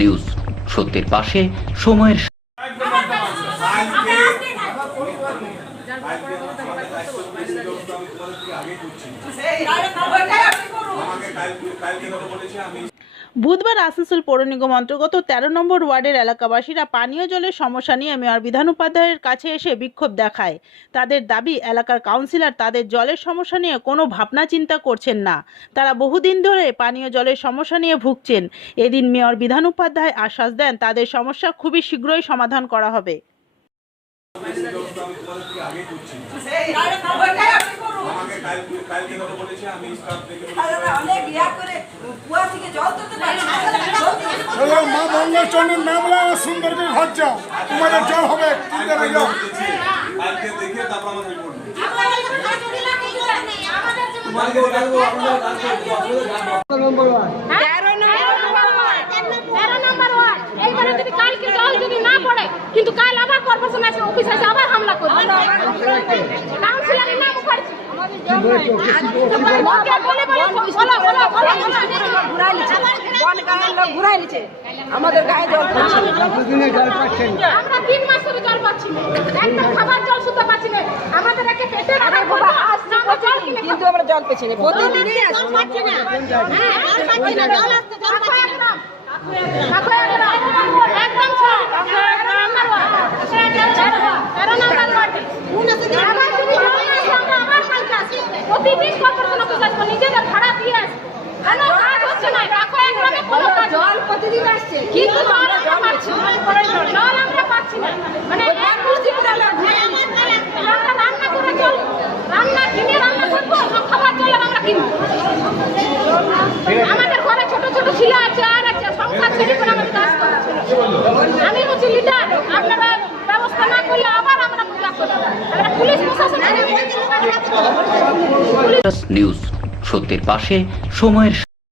News সত্যের পাশে সময়ের বুধবার আসানসোল পৌর নিগম অন্তর্গত ১৩ নম্বর ওয়ার্ডের এলাকাবাসীরা পানীয় জলের সমস্যা নিয়ে মেয়র বিধান উপাধ্যায়ের কাছে এসে বিক্ষোভ দেখায়। তাদের দাবি, এলাকার কাউন্সিলর তাদের জলের সমস্যা নিয়ে কোনো ভাবনা চিন্তা করছেন না। তারা বহুদিন ধরে পানীয় জলের সমস্যা নিয়ে ভুগছেন। এদিন মেয়র বিধান উপাধ্যায় আশ্বাস দেন তাদের সমস্যা খুবই শীঘ্রই সমাধান করা হবে। মা বঙ্গচন্দ্রের নাম সুন্দর করে ঘর যাও, তোমাদের জল হবে। কিন্তু কাল আবার কর্পোরেশন আছে, অফিস আছে, আবার হামলা করবে। কাউন্সিলরের নাম উঠাইছে, আমাদের গায়ে জল আমরা 3 মাস ধরে জল পাচ্ছি না, একটা খাবার জল শুতে পাচ্ছি না। আমাদের একে পেটে কিন্তু আমরা জল পেছি না, প্রতিদিনই আসি পাচ্ছি না। হ্যাঁ পাচ্ছি না, জল আসছে, জল পাচ্ছি না। একদম প্রতিদিন কর্পোরেশন অফিস আসবো, নিজেদের ভাড়া দিয়ে আসবো, কোনো কাজ হচ্ছে না। জল প্রতিদিন আসছে কিন্তু জল আমরা পাচ্ছি না, জল আমরা পাচ্ছি না। মানে আমরা রান্না করে জল, রান্না কিনে রান্না করবো, খাবার জল আমরা কিনবো। আমাদের ঘরে ছোট ছোট ছিল আছে, আর আছে সংসার ছেড়ে করে আমাদের কাজ করছে। আমি হচ্ছে লিডার, আপনারা ব্যবস্থা না করলে আবার আমরা পূজা করবো। পুলিশ প্রশাসন নিউজ সত্যের পাশে সময়ের